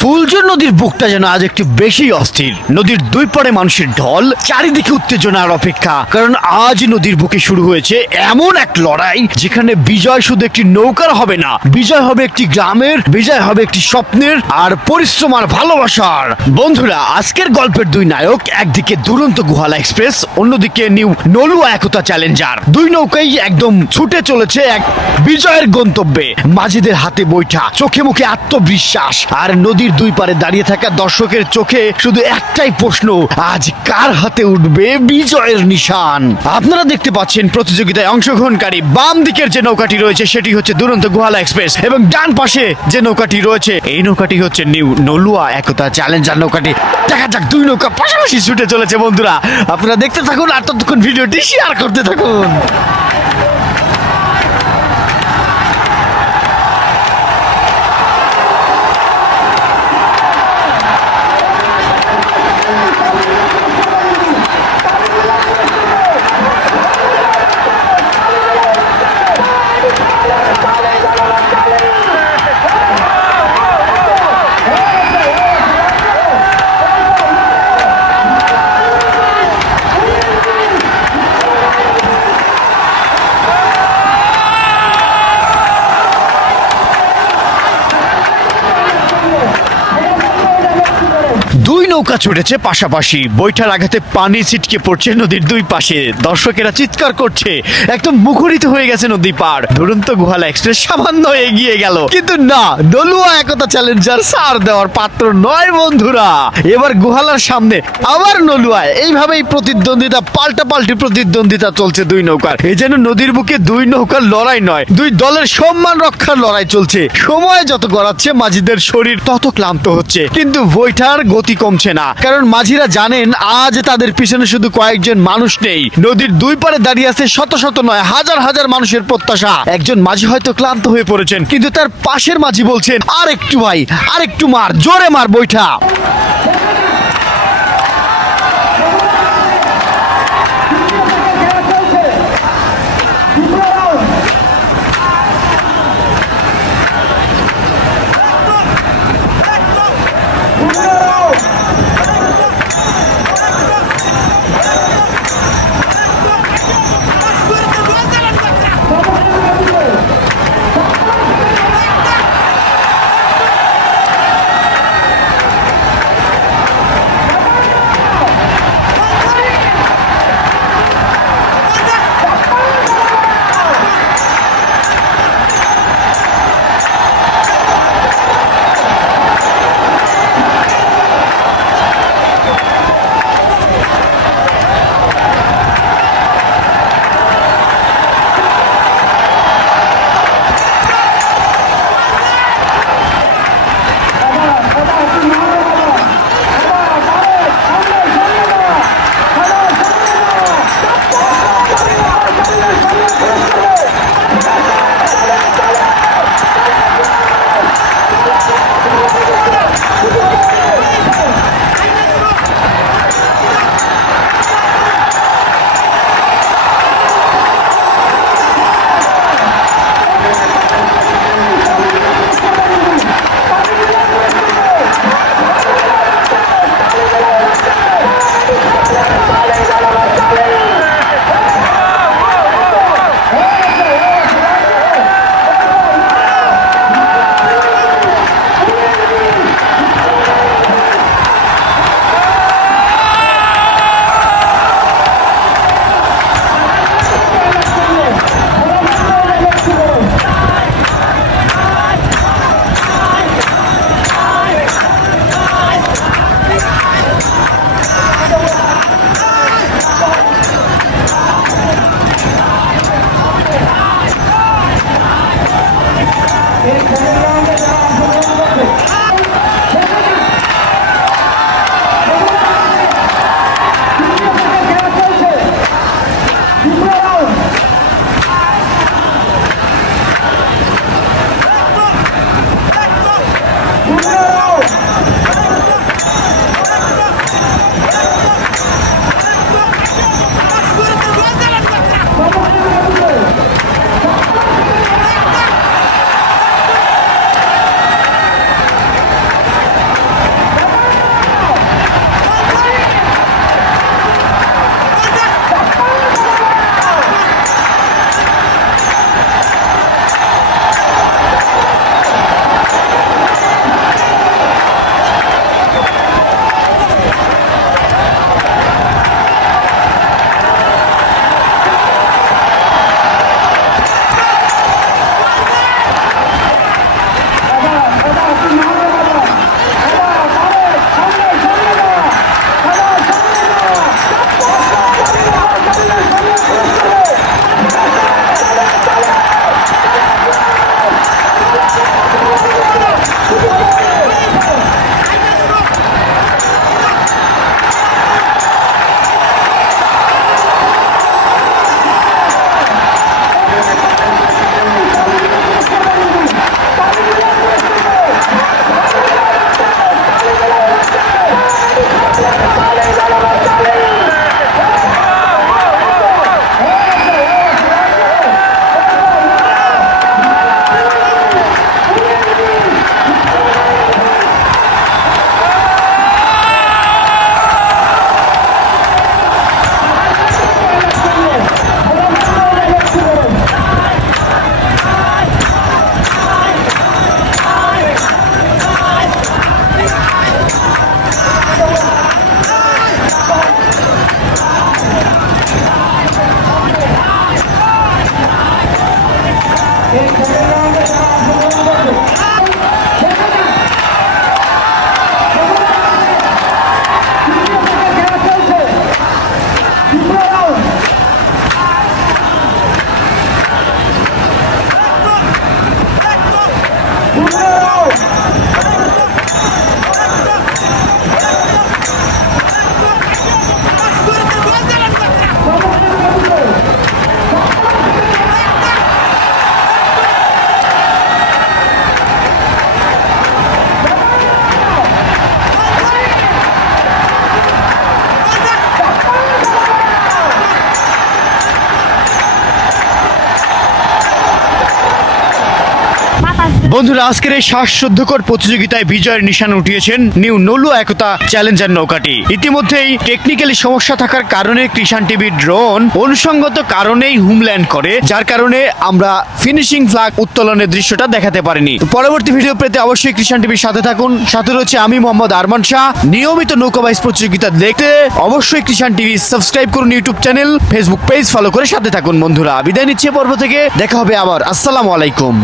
ফুলজোর নদীর বুকটা যেন আজ একটু বেশি অস্থির। নদীর দুই পাড়ে মানুষের ঢল, চারিদিকে উত্তেজনার অপেক্ষা, কারণ আজ নদীর বুকে শুরু হয়েছে এমন এক লড়াই যেখানে বিজয় শুধু একটি নৌকার হবে না, বিজয় হবে একটি গ্রামের, বিজয় হবে একটি স্বপ্নের আর পরিশ্রম আর ভালোবাসার। বন্ধুরা, আজকের গল্পের দুই নায়ক, একদিকে দুরন্ত গুহালা এক্সপ্রেস, অন্যদিকে নিউ নলুয়া একতা চ্যালেঞ্জার। দুই নৌকাই একদম ছুটে চলেছে এক বিজয়ের গন্তব্যে। মাঝিদের হাতে বৈঠা, চোখে মুখে আত্মবিশ্বাস, আর নদীর দুই পারে দাঁড়িয়ে থাকা দর্শকের চোখে শুধু একটাই প্রশ্ন, আজ কার হাতে উঠবে বিজয়ের নিশান। আপনারা দেখতে পাচ্ছেন প্রতিযোগিতায় অংশগ্রহণকারী বাম দিকের যে নৌকাটি রয়েছে সেটি হচ্ছে দুরন্ত গুহালা এক্সপ্রেস, এবং ডান পাশে যে নৌকাটি রয়েছে এই নৌকাটি হচ্ছে নিউ নলুয়া একতা চ্যালেঞ্জার নৌকাটি। দেখা যাক, দুই নৌকা পাশাপাশি ছুটে চলেছে। বন্ধুরা, আপনারা দেখতে থাকুন আর ততক্ষণ ভিডিওটি শেয়ার করতে থাকুন। দুই নৌকা ছুটেছে পাশাপাশি, বৈঠার আঘাতে পানি ছিটকে পড়ছে নদীর দুই পাশে। দর্শকেরা চিৎকার করছে, একদম মুখরিত হয়ে গেছে নদী পার। দুরন্ত গুহালা এক্সপ্রেস সামান্য এগিয়ে গেল, কিন্তু না, নলুয়া একতা চ্যালেঞ্জার ছাড় দেওয়ার পাত্র নয়। বন্ধুরা, এবার গুহালার সামনে আবার নলুয়া। এইভাবেই প্রতিদ্বন্দ্বিতা, পাল্টাপাল্টি প্রতিদ্বন্দ্বিতা চলছে দুই নৌকার। এই যেন নদীর বুকে দুই নৌকার লড়াই নয়, দুই দলের সম্মান রক্ষার লড়াই চলছে। সময় যত গড়াচ্ছে মাঝিদের শরীর তত ক্লান্ত হচ্ছে, কিন্তু বৈঠার গতি কমছে না, কারণ মাঝিরা জানেন আজ তাদের পিছনে শুধু কয়েকজন মানুষ নেই, নদীর দুই পারে দাঁড়িয়ে আছে শত শত নয় হাজার হাজার মানুষের প্রত্যাশা। একজন মাঝি হয়তো ক্লান্ত হয়ে পড়েছেন, কিন্তু তার পাশের মাঝি বলছেন, আর একটু ভাই, আর একটু মার, জোরে মার বৈঠা। বন্ধুরা, আজকের এই শ্বাসরুদ্ধকর প্রতিযোগিতায় বিজয়ের নিশান উঠিয়েছেন নিউ নলু একতা চ্যালেঞ্জার নৌকাটি। ইতিমধ্যেই টেকনিক্যালি সমস্যা থাকার কারণে কৃষাণ টিভির ড্রোন অনুসঙ্গত কারণেই হুমল্যান্ড করে, যার কারণে আমরা ফিনিশিং ফ্ল্যাগ উত্তোলনের দৃশ্যটা দেখাতে পারিনি। পরবর্তী ভিডিও পেতে অবশ্যই কৃষাণ টিভির সাথে থাকুন। সাথে রয়েছে আমি মোহাম্মদ আরমান শাহ। নিয়মিত নৌকা বাইচ প্রতিযোগিতা দেখতে অবশ্যই কৃষাণ টিভি সাবস্ক্রাইব করুন, YouTube channel, Facebook page follow করে সাথে থাকুন। বন্ধুরা, বিদায় নিচ্ছে পর্ব থেকে, দেখা হবে আবার। আসসালামু আলাইকুম।